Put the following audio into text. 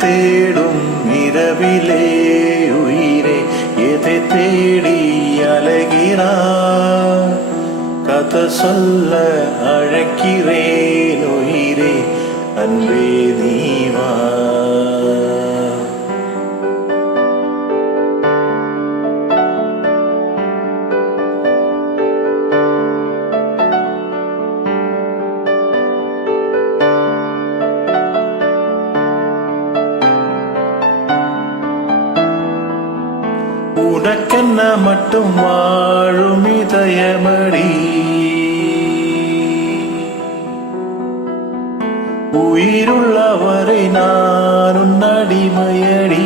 தேடும் இரவிலே உயிரே எதை தேடி அலைகிறார்? கதை சொல்ல அழைக்கிறேன் உயிரே, அன்பே நீவா. உனக்கென்ன மட்டும் வாழும் இதயமடி, உயிருள்ளவரை நான் உன் அடிமையடி.